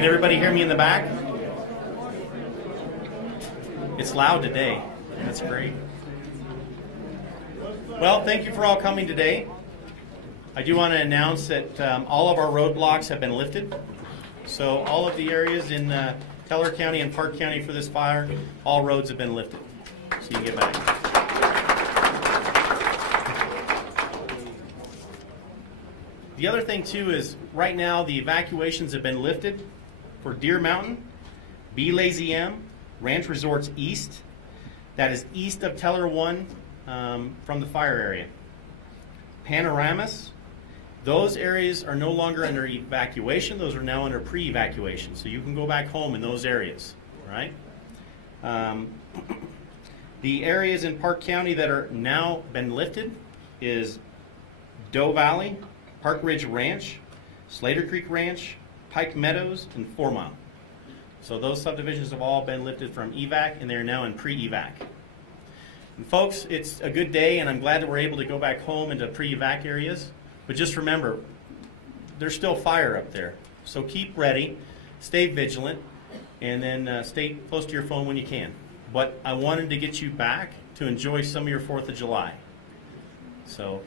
Can everybody hear me in the back? It's loud today. That's great. Well, thank you for all coming today. I do want to announce that all of our roadblocks have been lifted. So all of the areas in Teller County and Park County for this fire, all roads have been lifted. So you can get back. The other thing too is right now the evacuations have been lifted for Deer Mountain, Be Lazy M, Ranch Resorts East. That is east of Teller 1 from the fire area. Panoramas, those areas are no longer under evacuation. Those are now under pre-evacuation. So you can go back home in those areas, right? The areas in Park County that are now been lifted is Doe Valley, Park Ridge Ranch, Slater Creek Ranch, Pike Meadows, and 4 Mile. So those subdivisions have all been lifted from evac, and they're now in pre-evac. And folks, it's a good day, and I'm glad that we're able to go back home into pre-evac areas. But just remember, there's still fire up there. So keep ready, stay vigilant, and then stay close to your phone when you can. But I wanted to get you back to enjoy some of your 4th of July. So,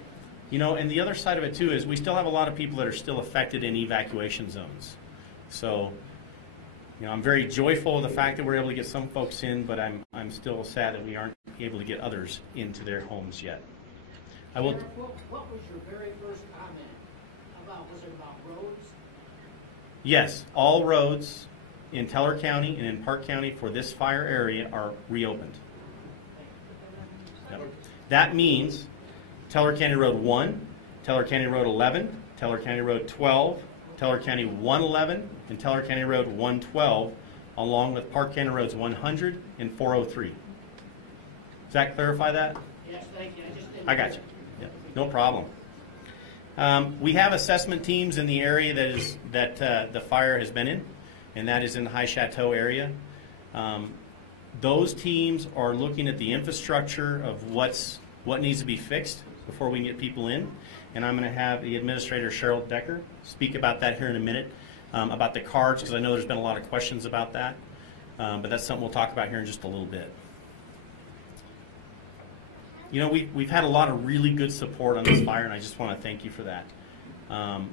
you know, and the other side of it too is we still have a lot of people that are still affected in evacuation zones. So, you know, I'm very joyful of the fact that we're able to get some folks in, but I'm still sad that we aren't able to get others into their homes yet. I will. Eric, what was your very first comment about? Was it about roads? Yes, all roads in Teller County and in Park County for this fire area are reopened. Yep. That means Teller County Road 1, Teller County Road 11, Teller County Road 12, Teller County 111, and Teller County Road 112, along with Park County Roads 100 and 403. Does that clarify that? Yes, thank you. I got you. Yeah, no problem. We have assessment teams in the area that the fire has been in, and that is in the High Chateau area. Those teams are looking at the infrastructure of what needs to be fixed before we can get people in. And I'm going to have the administrator, Cheryl Decker, speak about that here in a minute, about the cards, because I know there's been a lot of questions about that. But that's something we'll talk about here in just a little bit. You know, we've had a lot of really good support on this fire, and I just want to thank you for that.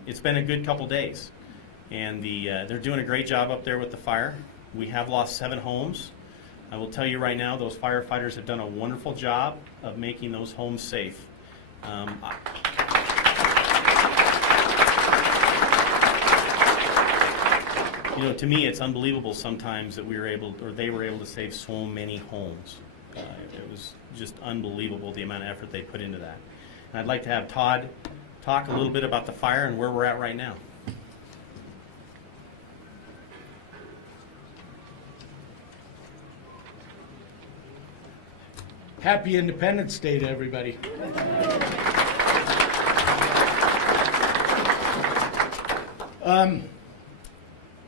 It's been a good couple days, and they're doing a great job up there with the fire. We have lost 7 homes. I will tell you right now, those firefighters have done a wonderful job of making those homes safe. You know, to me, it's unbelievable sometimes that they were able to save so many homes. It was just unbelievable the amount of effort they put into that. And I'd like to have Todd talk a little bit about the fire and where we're at right now. Happy Independence Day to everybody.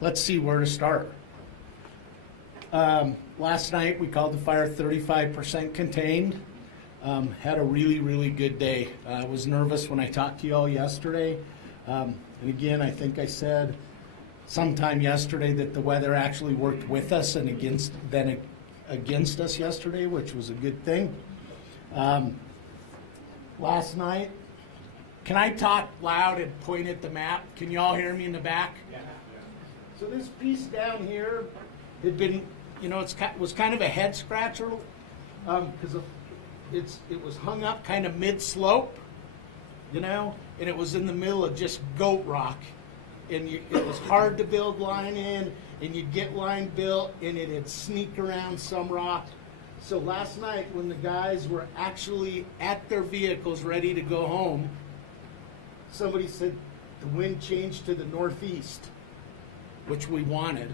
Let's see where to start. Last night we called the fire 35% contained. Had a really, really good day. I was nervous when I talked to you all yesterday. And again, I think I said sometime yesterday that the weather actually worked with us and against us yesterday, which was a good thing. Last night, can I talk loud and point at the map? Can you all hear me in the back? Yeah. So this piece down here had been, you know, it was kind of a head scratcher because it was hung up kind of mid-slope, you know, and it was in the middle of just goat rock. And it was hard to build line in, and you'd get line built, and it'd sneak around some rock. So last night, when the guys were actually at their vehicles ready to go home, somebody said the wind changed to the northeast, which we wanted,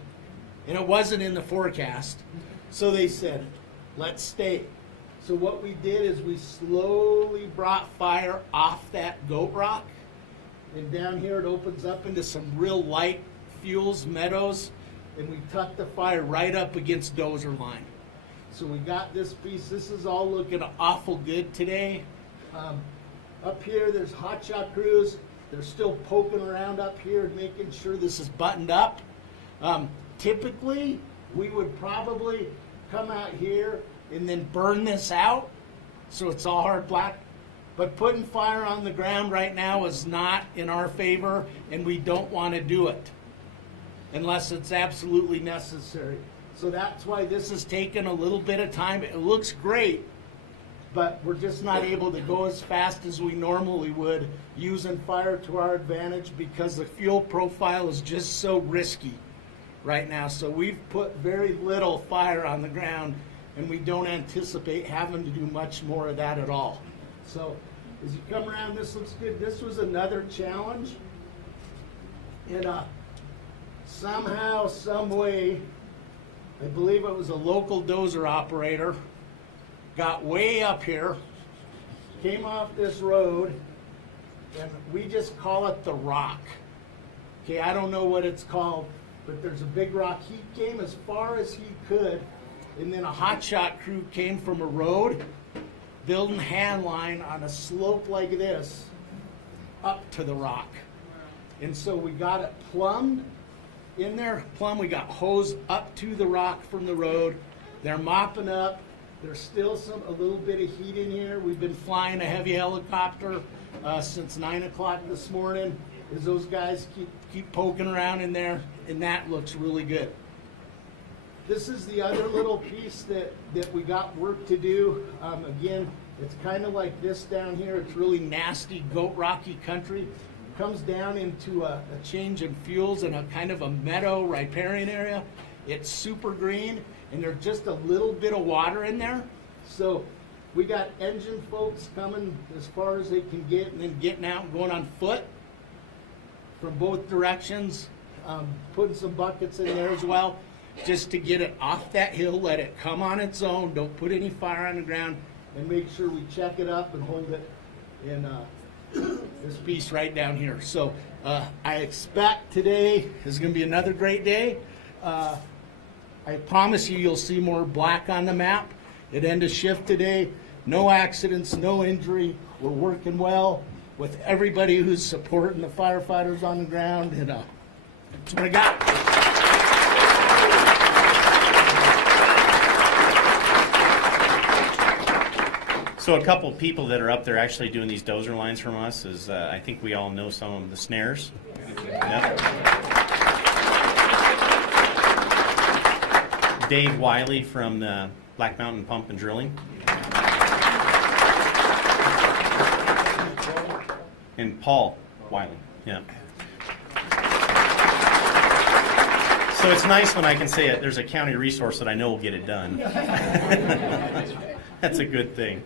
and it wasn't in the forecast. So they said, let's stay. So what we did is we slowly brought fire off that goat rock, and down here it opens up into some real light fuels, meadows, and we tucked the fire right up against dozer line. So we got this piece. This is all looking awful good today. Up here there's hot shot crews. They're still poking around up here and making sure this is buttoned up. Typically we would probably come out here and then burn this out so it's all hard black But putting fire on the ground right now is not in our favor, and we don't want to do it unless it's absolutely necessary. So that's why this has taken a little bit of time. It looks great, but we're just not able to go as fast as we normally would using fire to our advantage because the fuel profile is just so risky right now. So we've put very little fire on the ground, and we don't anticipate having to do much more of that at all. So as you come around, this looks good. This was another challenge. And somehow, some way, I believe it was a local dozer operator, got way up here, came off this road, and we just call it the rock. Okay, I don't know what it's called, but there's a big rock. He came as far as he could, and then a hotshot crew came from a road, building hand line on a slope like this, up to the rock. And so we got it plumbed in there, we got hose up to the rock from the road. They're mopping up. There's still a little bit of heat in here. We've been flying a heavy helicopter since 9 o'clock this morning as those guys keep poking around in there, and that looks really good. This is the other little piece that we got work to do. Again, it's kind of like this down here. It's really nasty goat rocky country. Comes down into a change in fuels and a kind of a meadow riparian area. It's super green, and there's just a little bit of water in there. So we got engine folks coming as far as they can get, and then getting out and going on foot from both directions, putting some buckets in there as well, just to get it off that hill, let it come on its own, don't put any fire on the ground, and make sure we check it up and hold it in this piece right down here. So I expect today is going to be another great day. I promise you'll see more black on the map at end of shift today. No accidents, no injury. We're working well with everybody who's supporting the firefighters on the ground, and that's what I got. So a couple of people that are up there actually doing these dozer lines from us is, I think we all know some of the snares. Yep. Dave Wiley from the Black Mountain Pump and Drilling. And Paul Wiley, yeah. So it's nice when I can say it. There's a county resource that I know will get it done. That's a good thing.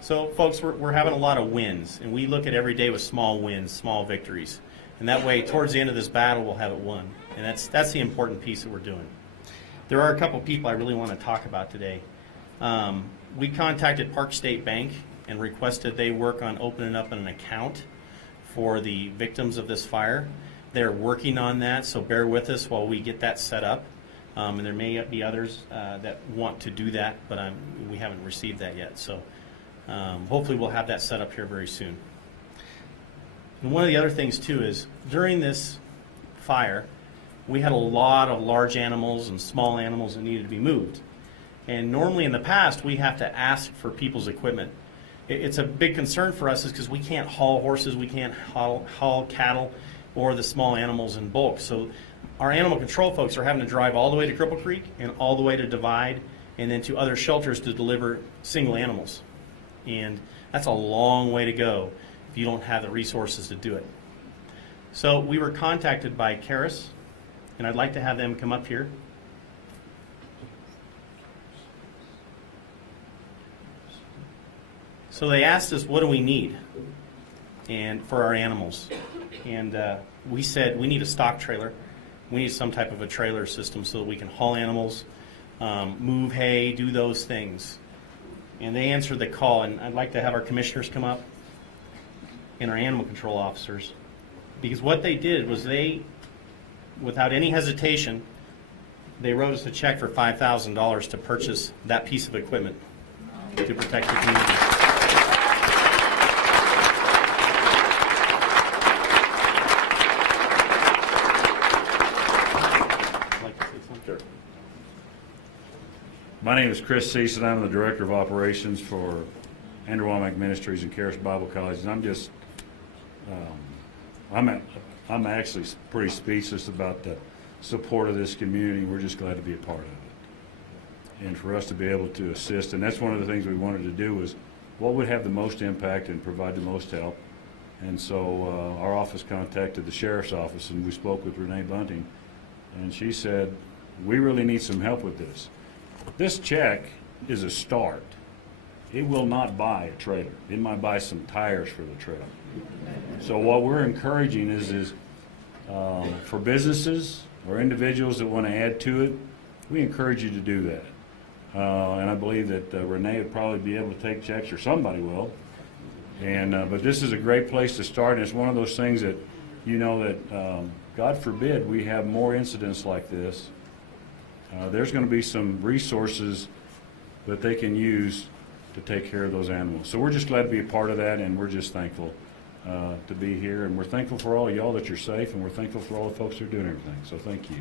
So, folks, we're having a lot of wins, and we look at every day with small wins, small victories. And that way, towards the end of this battle, we'll have it won. And that's the important piece that we're doing. There are a couple people I really want to talk about today. We contacted Park State Bank and requested they work on opening up an account for the victims of this fire. They're working on that, so bear with us while we get that set up. And there may be others that want to do that, but we haven't received that yet. So hopefully we'll have that set up here very soon. And one of the other things, too, is during this fire, we had a lot of large animals and small animals that needed to be moved. And normally in the past, we have to ask for people's equipment. It's a big concern for us is because we can't haul horses, we can't haul cattle or the small animals in bulk. So our animal control folks are having to drive all the way to Cripple Creek and all the way to Divide and then to other shelters to deliver single animals. And that's a long way to go if you don't have the resources to do it. So we were contacted by Karis, and I'd like to have them come up here. So they asked us, what do we need and for our animals? And we said we need a stock trailer. We need some type of a trailer system so that we can haul animals, move hay, do those things. And they answered the call, and I'd like to have our commissioners come up and our animal control officers, because what they did was they, without any hesitation, they wrote us a check for $5,000 to purchase that piece of equipment to protect the community. My name is Chris Ceason. I'm the Director of Operations for Andrew Womack Ministries and Charis Bible College, and I'm just, I'm actually pretty speechless about the support of this community. We're just glad to be a part of it, and for us to be able to assist. And that's one of the things we wanted to do was what would have the most impact and provide the most help. And so our office contacted the sheriff's office, and we spoke with Renee Bunting, and she said, we really need some help with this. This check is a start. It will not buy a trailer. It might buy some tires for the trailer. So what we're encouraging is for businesses or individuals that want to add to it, we encourage you to do that. And I believe that Renee would probably be able to take checks, or somebody will. And but this is a great place to start, and it's one of those things that, you know, that God forbid we have more incidents like this. There's going to be some resources that they can use to take care of those animals. So we're just glad to be a part of that, and we're just thankful to be here. And we're thankful for all of y'all that you're safe, and we're thankful for all the folks who are doing everything. So thank you.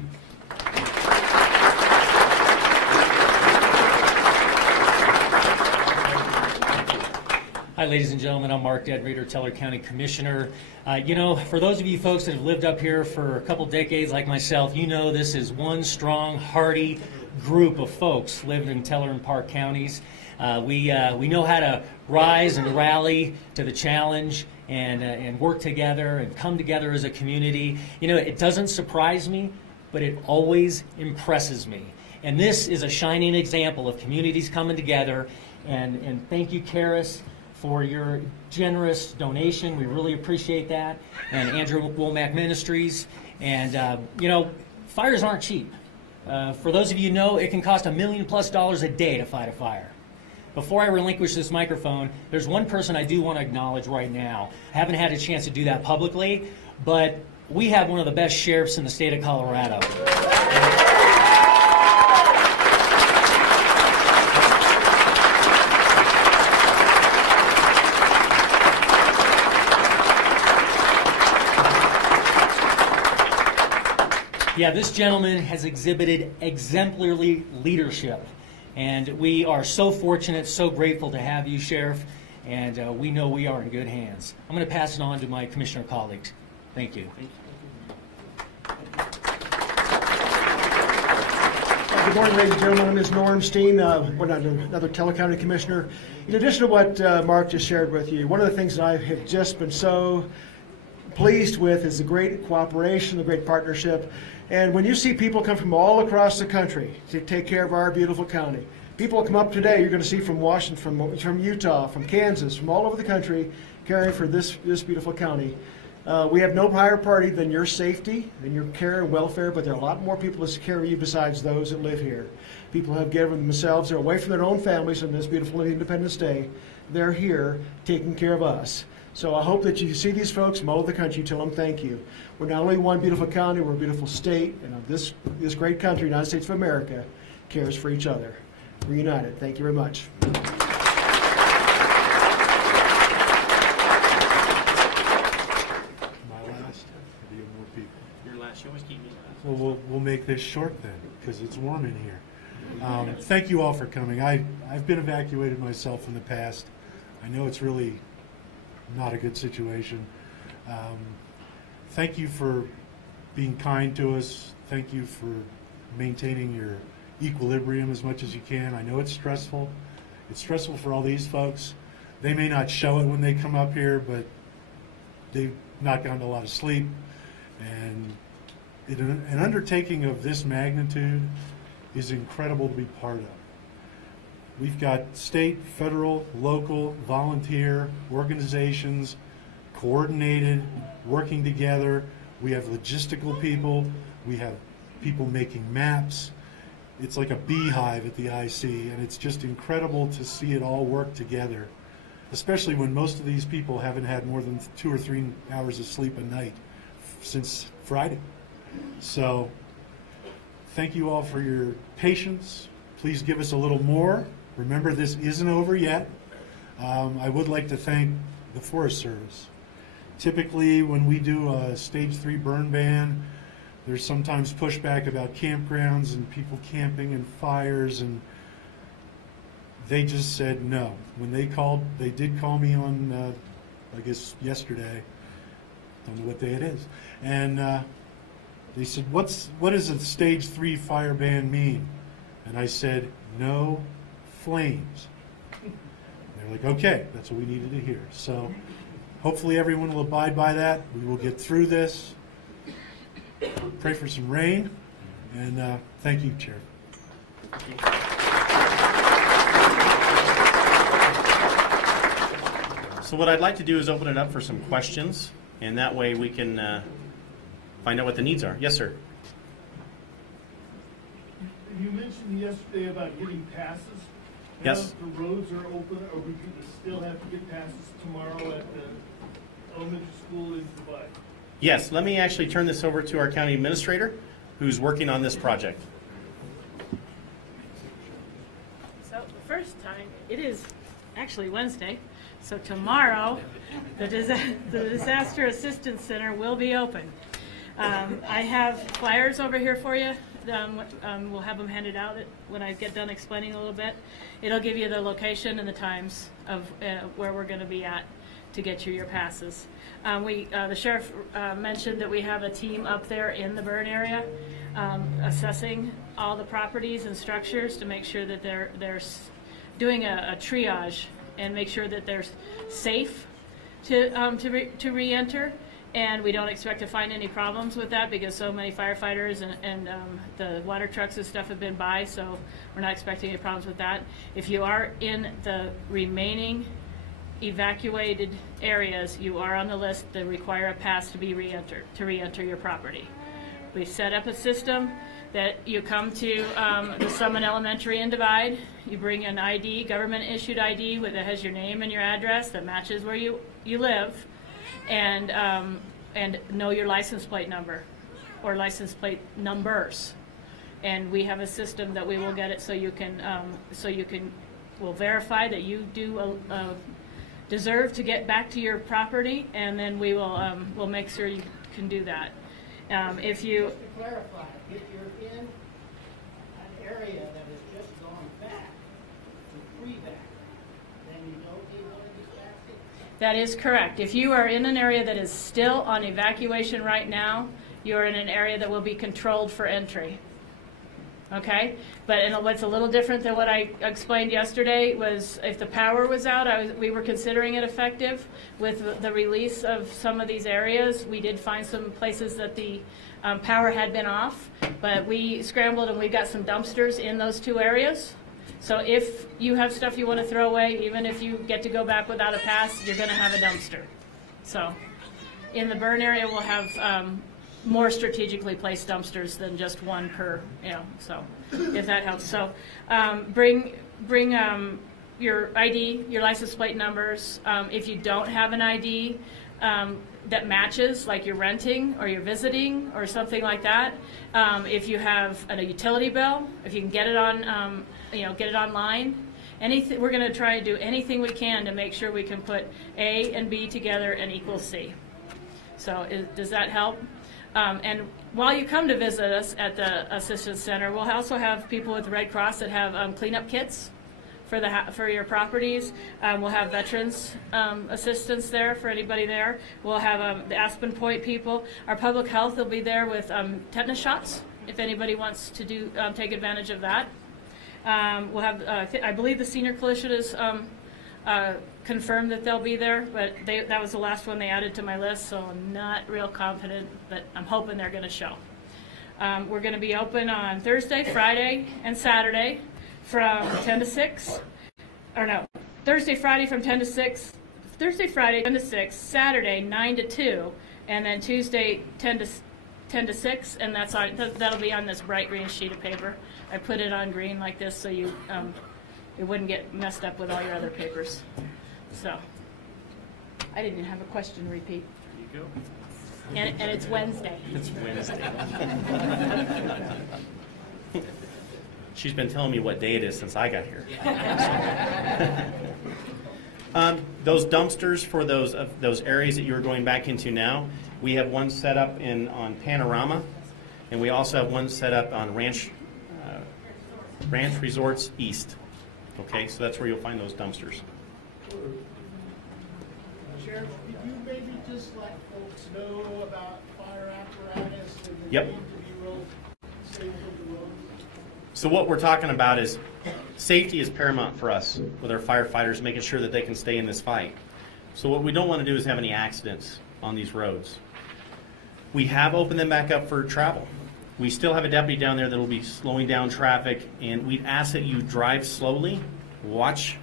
Hi, ladies and gentlemen. I'm Mark Deadreader, Teller County Commissioner. You know, for those of you folks that have lived up here for a couple decades like myself, you know this is one strong, hearty group of folks living in Teller and Park counties. We know how to rise and rally to the challenge and work together and come together as a community. You know, it doesn't surprise me, but it always impresses me. And this is a shining example of communities coming together. And thank you, Charis, for your generous donation. We really appreciate that. And Andrew Womack Ministries. And, you know, fires aren't cheap. For those of you who know, it can cost $1 million+ a day to fight a fire. Before I relinquish this microphone, there's one person I do want to acknowledge right now. I haven't had a chance to do that publicly, but we have one of the best sheriffs in the state of Colorado. Yeah, this gentleman has exhibited exemplary leadership, and we are so fortunate, so grateful to have you, Sheriff, and we know we are in good hands. I'm going to pass it on to my commissioner colleagues. Thank you. Good morning, ladies and gentlemen. My name is Norm Steen, another Teller County Commissioner. In addition to what Mark just shared with you, one of the things that I have just been so pleased with is the great cooperation, the great partnership. And when you see people come from all across the country to take care of our beautiful county, people come up today, you're going to see from Washington, from Utah, from Kansas, from all over the country, caring for this beautiful county. We have no higher priority than your safety and your care and welfare, but there are a lot more people to care of you besides those that live here. People have given themselves, they're away from their own families on this beautiful Independence Day. They're here taking care of us. So I hope that you see these folks from all over the country, tell them thank you. We're not only one beautiful county, we're a beautiful state, and this great country, United States of America, cares for each other. We're united. Thank you very much. My last? Do you have more people? Your last. You always keep me last. Well, we'll make this short then, because it's warm in here. Thank you all for coming. I've been evacuated myself in the past. I know it's really not a good situation. Thank you for being kind to us. Thank you for maintaining your equilibrium as much as you can. I know it's stressful. It's stressful for all these folks. They may not show it when they come up here, but they've not gotten a lot of sleep. And an undertaking of this magnitude is incredible to be part of. We've got state, federal, local, volunteer organizations, coordinated, working together. We have logistical people. We have people making maps. It's like a beehive at the IC, and it's just incredible to see it all work together, especially when most of these people haven't had more than 2 or 3 hours of sleep a night since Friday. So thank you all for your patience. Please give us a little more. Remember, this isn't over yet. I would like to thank the Forest Service. Typically, when we do a Stage 3 burn ban, there's sometimes pushback about campgrounds and people camping and fires, and they just said no. When they called, they did call me on, I guess yesterday. Don't know what day it is. And they said, what does a stage 3 fire ban mean? And I said, no flames. They're like, okay, that's what we needed to hear. So hopefully everyone will abide by that. We will get through this. Pray for some rain. And thank you, Chair. So what I'd like to do is open it up for some questions, and that way we can find out what the needs are. Yes, sir. You mentioned yesterday about getting passes. Yes. Now the roads are open, or we could still have to get passes tomorrow at the elementary school in Dubai. Yes, let me actually turn this over to our county administrator who's working on this project. So the first time, it is actually Wednesday, so tomorrow the Disaster Assistance Center will be open. I have flyers over here for you. We'll have them handed out when I get done explaining a little bit. It'll give you the location and the times of where we're going to be at to get you your passes. The sheriff mentioned that we have a team up there in the burn area assessing all the properties and structures to make sure that they're doing a triage and make sure that they're safe to re-enter. And we don't expect to find any problems with that because so many firefighters and the water trucks and stuff have been by, so we're not expecting any problems with that. If you are in the remaining evacuated areas, you are on the list that require a pass to be re-enter your property. We've set up a system that you come to the Summit Elementary and Divide. You bring an ID, government-issued ID that has your name and your address that matches where you live, and know your license plate number or license plate numbers. And we have a system that we will get it so you can we'll verify that you do deserve to get back to your property, and then we will we'll make sure you can do that. If you Just to clarify, if you're in an area that has just gone back to pre-back, then you don't need one of these passes? That is correct. If you are in an area that is still on evacuation right now, you are in an area that will be controlled for entry. Okay? But what's a little different than what I explained yesterday was if the power was out, we were considering it effective. With the release of some of these areas, we did find some places that the power had been off, but we scrambled and we got some dumpsters in those two areas. So if you have stuff you want to throw away, even if you get to go back without a pass, you're going to have a dumpster. So in the burn area, we'll have more strategically placed dumpsters than just one per, so if that helps. So bring your ID, your license plate numbers. If you don't have an ID that matches, like you're renting or you're visiting or something like that, if you have a utility bill, if you can get it on, get it online, anything, we're going to try to do anything we can to make sure we can put A and B together and equal C. So does that help? And while you come to visit us at the Assistance Center, we'll also have people with the Red Cross that have cleanup kits for your properties. We'll have veterans assistance there for anybody there. We'll have the Aspen Point people. Our public health will be there with tetanus shots if anybody wants to take advantage of that. We'll have, I believe the Senior Coalition is confirmed that they'll be there, but that was the last one they added to my list, so I'm not real confident, but I'm hoping they're going to show. We're going to be open on Thursday, Friday, and Saturday from 10 to 6. Or no, Thursday, Friday from 10 to 6. Thursday, Friday, 10 to 6. Saturday, 9 to 2. And then Tuesday, 10 to 6. And that'll be on this bright green sheet of paper. I put it on green like this so you it wouldn't get messed up with all your other papers. So, I didn't have a question to repeat. There you go. And it's Wednesday. It's Wednesday. She's been telling me what day it is since I got here. Those dumpsters for those areas that you were going back into now, we have one set up on Panorama, and we also have one set up on Ranch Resorts East. Okay, so that's where you'll find those dumpsters. Sheriff, could you maybe just let folks know about fire apparatus and the Yep. need to be real safe with the roads? So what we're talking about is safety is paramount for us with our firefighters, making sure that they can stay in this fight. So what we don't want to do is have any accidents on these roads. We have opened them back up for travel. We still have a deputy down there that will be slowing down traffic, and we'd ask that you drive slowly, watch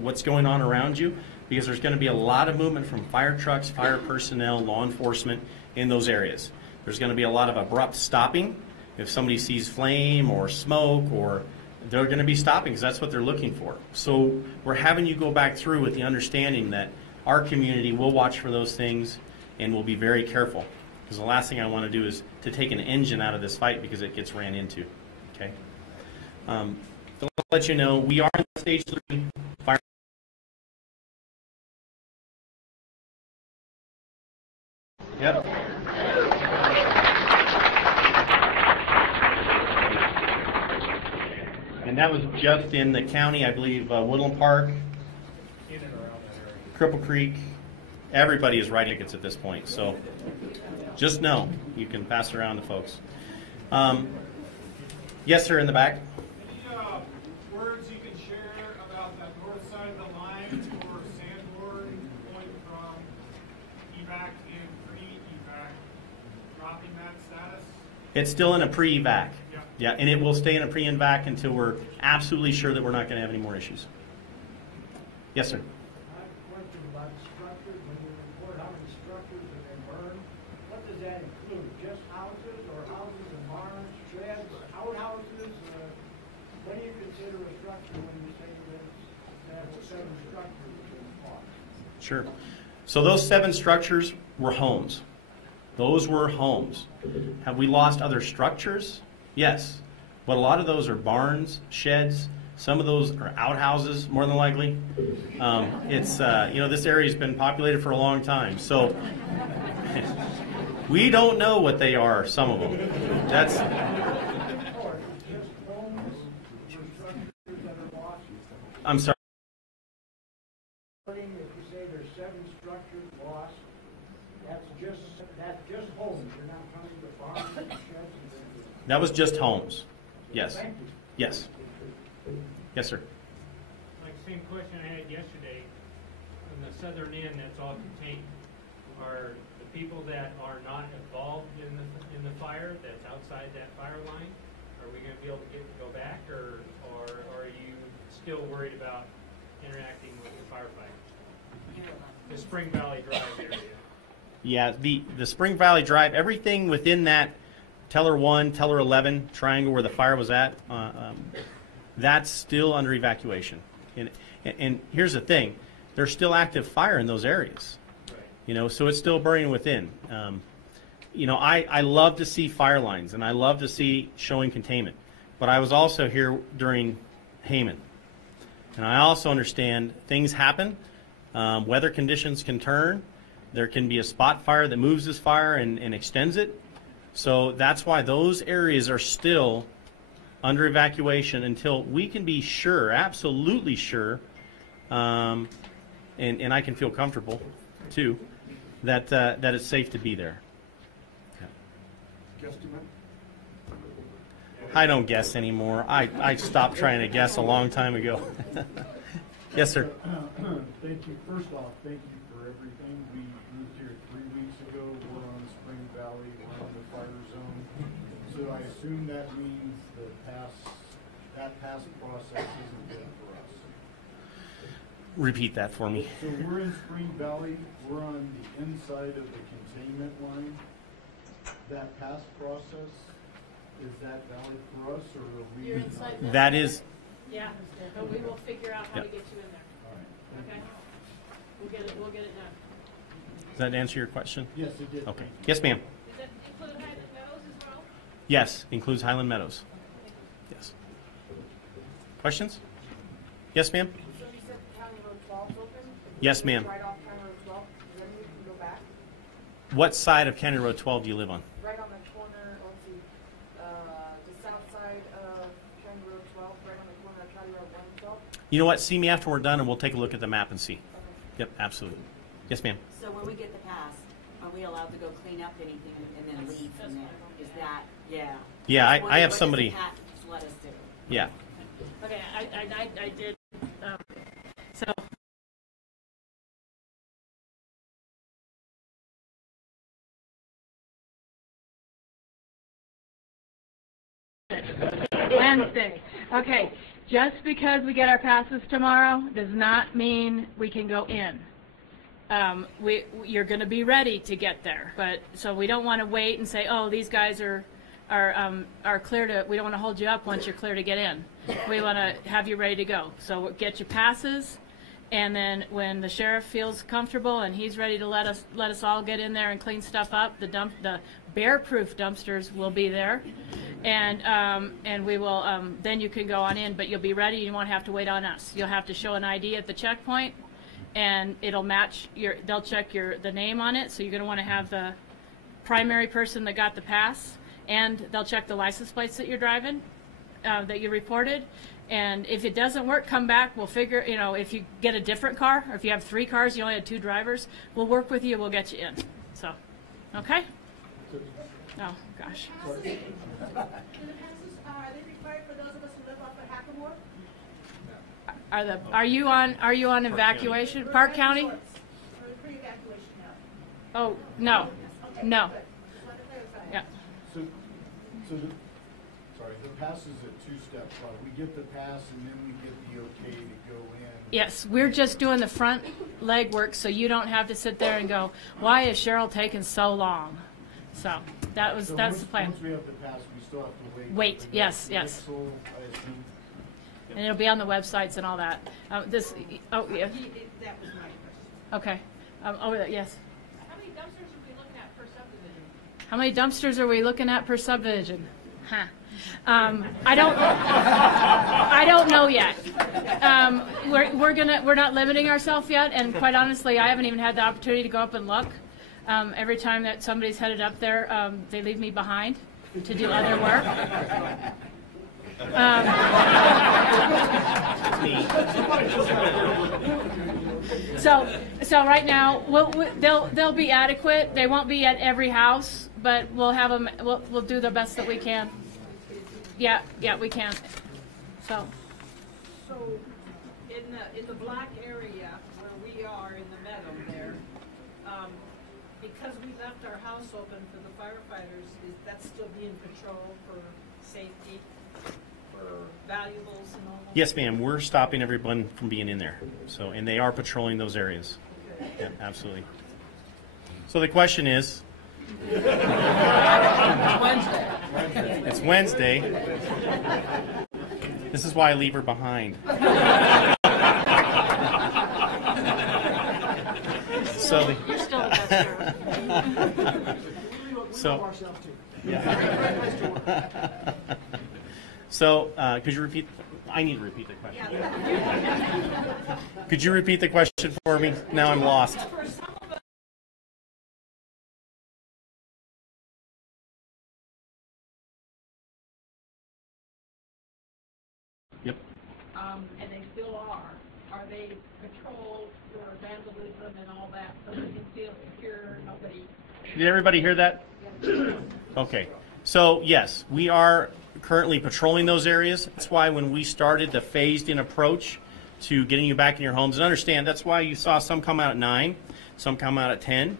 what's going on around you, because there's going to be a lot of movement from fire trucks, fire personnel, law enforcement in those areas. There's going to be a lot of abrupt stopping. If somebody sees flame or smoke, or they're going to be stopping because that's what they're looking for. So we're having you go back through with the understanding that our community will watch for those things and will be very careful. Because the last thing I want to do is to take an engine out of this fight because it gets ran into. Okay. To let you know, we are in stage 3 fire. Yep. And that was just in the county, I believe, Woodland Park, Cripple Creek. Everybody is writing tickets at this point, so just know you can pass it around to folks. Yes, sir, in the back. Any words you can share about that north side of the line for Sanborn going from evac and pre-evac, dropping that status? It's still in a pre-evac. Yeah. Yeah, and it will stay in a pre-evac until we're absolutely sure that we're not going to have any more issues. Yes, sir. I have a question about structures. When you report how many structures have been burned, what does that include? Just houses or houses and barns, sheds, outhouses? What do you consider a structure when you say that 7 structures have been fought? Sure. So those 7 structures were homes. Those were homes. Have we lost other structures? Yes. But a lot of those are barns, sheds. Some of those are outhouses, more than likely. It's this area's been populated for a long time. So we don't know what they are, some of them. That's... I'm sorry. If you say there's 7 structures lost, that's just homes. You're not counting the barns and sheds and things. That was just homes. Yes. Thank you. Yes. Yes, sir. Like the same question I had yesterday, on the southern end that's all contained, are the people that are not involved in the fire, that's outside that fire line, are we going to be able to go back, or are you still worried about interacting with the firefighters? The Spring Valley Drive area. Yeah, the Spring Valley Drive, everything within that Teller 1, Teller 11 triangle where the fire was at, that's still under evacuation. And here's the thing, there's still active fire in those areas. Right. So it's still burning within. I love to see fire lines, and I love to see showing containment. But I was also here during Haman. And I also understand things happen. Weather conditions can turn. There can be a spot fire that moves this fire and extends it. So that's why those areas are still under evacuation until we can be sure, absolutely sure, and I can feel comfortable, too, that it's safe to be there. Guesstimate? I don't guess anymore. I stopped trying to guess a long time ago. Yes, sir. Thank you. First off, thank you for everything. We moved here 3 weeks ago. We're on Spring Valley. We're on the fire zone. So I assume that means that past process isn't good for us. Repeat that for me. So we're in Spring Valley. We're on the inside of the containment line. That past process, is that valid for us, or are we? You're inside That is. Yeah, but we will figure out how to Yep. get you in there. All right. Okay? We'll get it done. Does that answer your question? Yes, it did. Okay. Yes, ma'am. Does that include Highland Meadows as well? Yes, includes Highland Meadows. Yes. Questions? Yes, ma'am. So you said County Road 12 's open? Yes, ma'am. Right off County Road 12, then we can go back? What side of County Road 12 do you live on? Right on the corner, let's see, the south side of County Road 12, right on the corner of County Road 1 as well? You know what? See me after we're done, and we'll take a look at the map and see. Okay. Yep, absolutely. Yes, ma'am. So when we get the pass, are we allowed to go clean up anything and then leave from there? Is that, yeah? Yeah, I What have does somebody. the package let us do? Yeah. Okay, I did, so. Wednesday. Okay, just because we get our passes tomorrow does not mean we can go in. You're going to be ready to get there, but so we don't want to wait and say, oh, these guys are clear to. We don't want to hold you up once you're clear to get in. We want to have you ready to go. So get your passes, and then when the sheriff feels comfortable and he's ready to let us all get in there and clean stuff up, the bear-proof dumpsters will be there, and we will. Then you can go on in, but you'll be ready. You won't have to wait on us. You'll have to show an ID at the checkpoint, and it'll match your. They'll check the name on it. So you're going to want to have the primary person that got the pass, and they'll check the license plates that you're driving, that you reported. And if it doesn't work, come back. We'll figure. You know, if you get a different car, or if you have 3 cars, you only had 2 drivers. We'll work with you. We'll get you in. So, okay. Oh gosh. Do the passes, are they required for those of us who live off of Hackamore? Are you on evacuation? Park County? Or pre-evacuation now? Oh no, Okay, no. good. Just wanted to clarify. Yeah. So sorry, the pass is a 2-step process. We get the pass and then we get the okay to go in. Yes, we're just doing the front legwork, so you don't have to sit there and go, "Why is Cheryl taking so long?" So that's the plan. Once we have the pass, we still have to wait. Wait, yes, yes. So I assume. And it'll be on the websites and all that. Oh yeah. That was my question. Okay. Over there, yes. How many dumpsters are we looking at per subdivision? How many dumpsters are we looking at per subdivision? Huh. I don't know yet. We're not limiting ourselves yet, and quite honestly, I haven't even had the opportunity to go up and look. Every time that somebody's headed up there, they leave me behind to do other work. So right now, they'll be adequate. They won't be at every house, but we'll have them. We'll do the best that we can. Yeah, we can. So in the black area where we are in the meadow there, because we left our house open for the firefighters, is that still being patrolled for safety, for valuables and all that? Yes, ma'am. We're stopping everyone from being in there. So, and they are patrolling those areas. Okay. Yeah, absolutely. So the question is. Wednesday. It's Wednesday. This is why I leave her behind. So you're still the best girl. So, yeah. So, could you repeat? I need to repeat the question. Could you repeat the question for me? Now I'm lost. Yep. And they still are. Are they patrolled for vandalism and all that, so they can feel secure, nobody? Did everybody hear that? Okay. So, yes, we are currently patrolling those areas. That's why when we started the phased-in approach to getting you back in your homes, and understand that's why you saw some come out at 9, some come out at 10,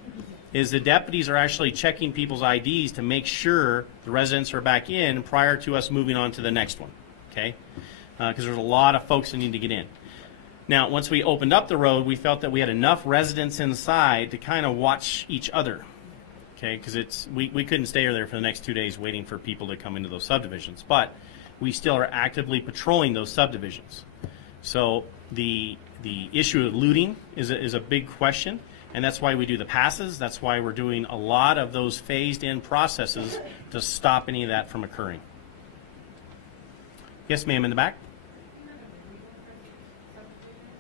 is the deputies are actually checking people's IDs to make sure the residents are back in prior to us moving on to the next one, okay? Because there's a lot of folks that need to get in. Now, once we opened up the road, we felt that we had enough residents inside to kind of watch each other, okay? Because we couldn't stay there for the next 2 days waiting for people to come into those subdivisions. But we still are actively patrolling those subdivisions. So the issue of looting is a big question, and that's why we do the passes. That's why we're doing a lot of those phased-in processes to stop any of that from occurring. Yes, ma'am, in the back.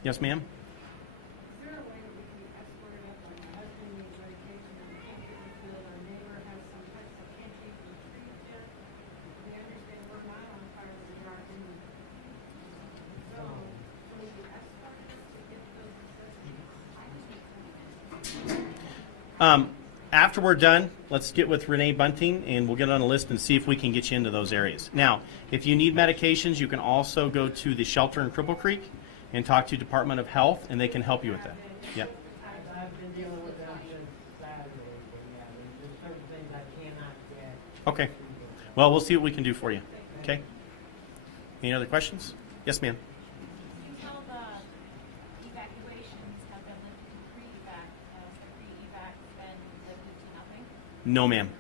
Yes, ma'am. Is there a way that we can escort it up? My husband needs medication and can't get refilled. Our neighbor has some types of can't even treat yet. We understand we're not on fire with the dark anyway. After we're done, let's get with Renee Bunting, and we'll get on a list and see if we can get you into those areas. Now, if you need medications, you can also go to the shelter in Cripple Creek and talk to Department of Health, and they can help you with that. Yeah. I've been dealing with them since Saturday, but yeah, there's certain things I cannot get. Okay. Well, we'll see what we can do for you. Okay. Any other questions? Yes, ma'am. Can you tell the evacuations have been lifted to pre-evac? Has the pre-evac been lifted to nothing? No, ma'am.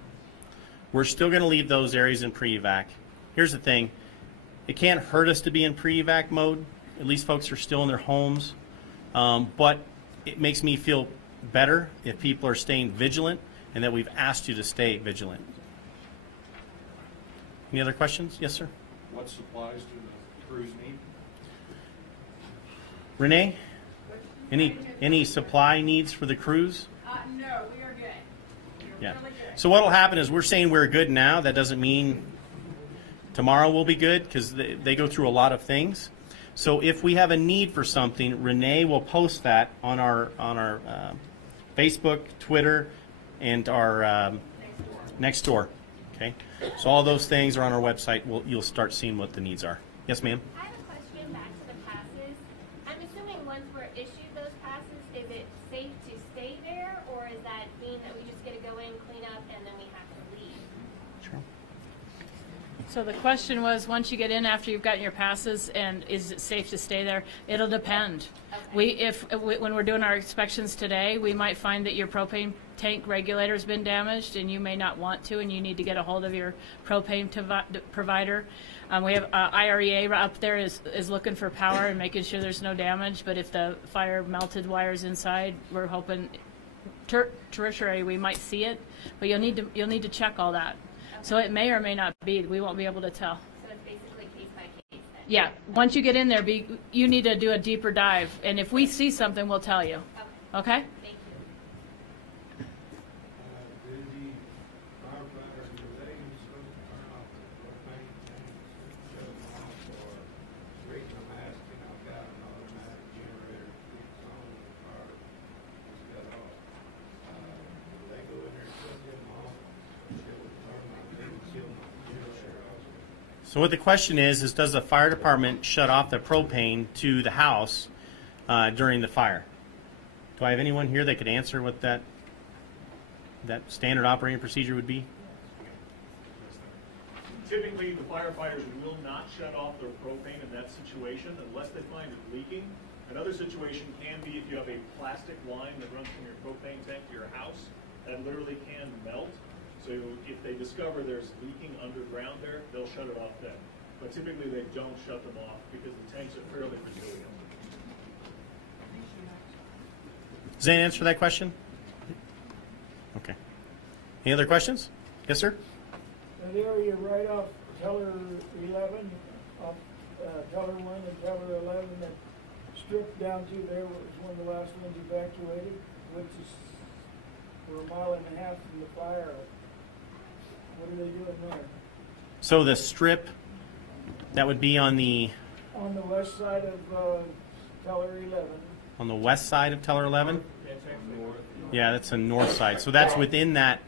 We're still going to leave those areas in pre-evac. Here's the thing. It can't hurt us to be in pre-evac mode. At least folks are still in their homes. But it makes me feel better if people are staying vigilant and that we've asked you to stay vigilant. Any other questions? Yes, sir. What supplies do the crews need? Renee, any supply needs for the crews? No, we are good. Yeah. So what will happen is we're saying we're good now. That doesn't mean tomorrow will be good because they go through a lot of things. So if we have a need for something, Renee will post that on our Facebook, Twitter, and our next door. Okay. So all those things are on our website. You'll start seeing what the needs are. Yes, ma'am. I have a question back to the passes. I'm assuming once we're issued those passes, is it safe to stay there, or does that mean that we just get to go in, clean up, and then we have to leave? Sure. So the question was, once you get in after you've gotten your passes, and is it safe to stay there? It'll depend. Okay. When we're doing our inspections today, we might find that your propane tank regulator's been damaged, and you may not want to, and you need to get a hold of your propane provider. We have IREA up there is looking for power and making sure there's no damage. But if the fire melted wires inside, we're hoping tertiary we might see it, but you'll need to check all that. So it may or may not be. We won't be able to tell. So it's basically case by case then? Yeah. Once you get in there, you need to do a deeper dive. And if we see something, we'll tell you. Okay? Thank you. Do the firefighters, are they supposed to turn off the propane tanks and shut them off, or reason I'm asking, I've got an automatic generator that's on when the fire is cut off. Do they go in there and shut them off, or should we turn my, they can kill my generator also? So what the question is does the fire department shut off the propane to the house during the fire? Do I have anyone here that could answer what that standard operating procedure would be? Typically, the firefighters will not shut off their propane in that situation unless they find it leaking. Another situation can be if you have a plastic line that runs from your propane tank to your house, that literally can melt. So if they discover there's leaking underground there, they'll shut it off then. But typically they don't shut them off because the tanks are fairly resilient. Does that answer that question? Okay. Any other questions? Yes, sir? That area right off Teller 11, off Teller 1 and Teller 11, that strip down through there was one of the last ones evacuated, which is for a mile and a half from the fire. What are they doing there? So the strip, that would be on the west side of Teller 11. on the west side of Teller 11? North. Yeah, that's the north side. So that's within that,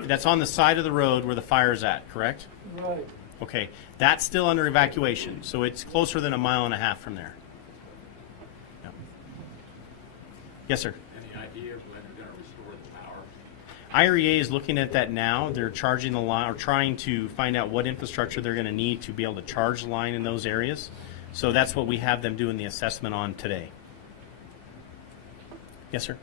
that's on the side of the road where the fire's at, correct? Right. Okay, that's still under evacuation, so it's closer than a mile and a half from there. Yep. Yes, sir? Any idea when they're going to restore the power? IREA is looking at that now. They're charging the line, or trying to find out what infrastructure they're going to need to be able to charge the line in those areas. So that's what we have them doing the assessment on today. Yes, sir?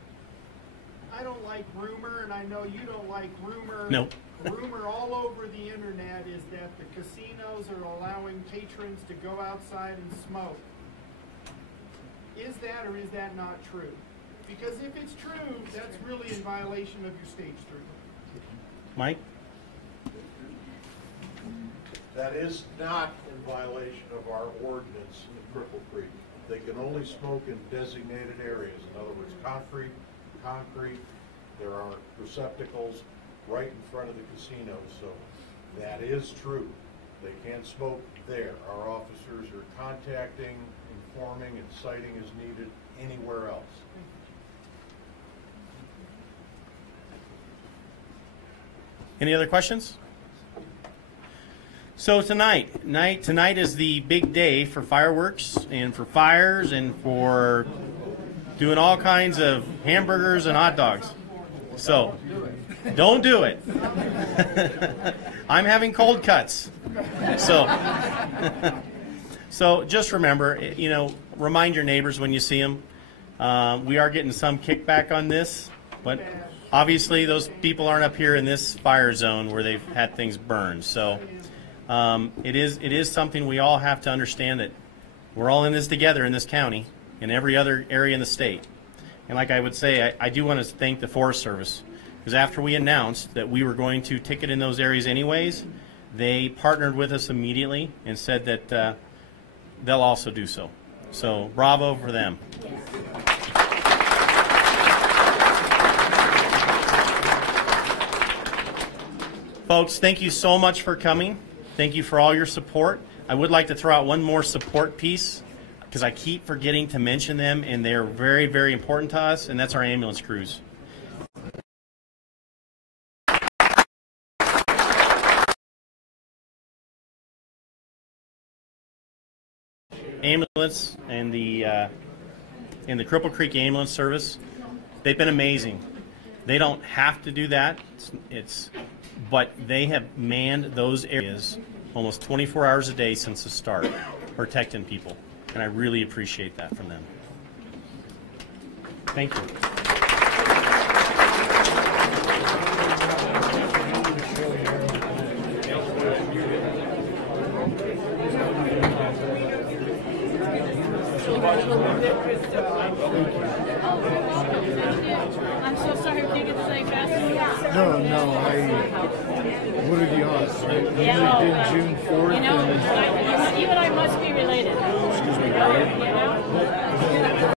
I don't like rumor, and I know you don't like rumor. No. Rumor all over the internet is that the casinos are allowing patrons to go outside and smoke. Is that or is that not true? Because if it's true, that's really in violation of your stage 3. Mike? That is not in violation of our ordinance in Cripple Creek. They can only smoke in designated areas. In other words, concrete, there are receptacles right in front of the casino, so that is true. They can't smoke there. Our officers are contacting, informing, and citing as needed anywhere else. Any other questions? So tonight is the big day for fireworks and for fires and for doing all kinds of hamburgers and hot dogs. So don't do it. I'm having cold cuts. So just remember, remind your neighbors when you see them. We are getting some kickback on this, but obviously those people aren't up here in this fire zone where they've had things burned. So it is something we all have to understand, that we're all in this together in this county and every other area in the state. And like I would say, I do want to thank the Forest Service, because after we announced that we were going to ticket in those areas anyways, they partnered with us immediately and said that they'll also do so. So bravo for them. Folks, thank you so much for coming. Thank you for all your support. I would like to throw out one more support piece, because I keep forgetting to mention them, and they're very, very important to us, and that's our ambulance crews. Ambulance and the Cripple Creek Ambulance Service, they've been amazing. They don't have to do that, but they have manned those areas almost 24 hours a day since the start, protecting people, and I really appreciate that from them. Thank you. I'm so sorry, did you get to say fast? No, what are the odds, right? You did June 4th. You and I must be related. Excuse me. You know?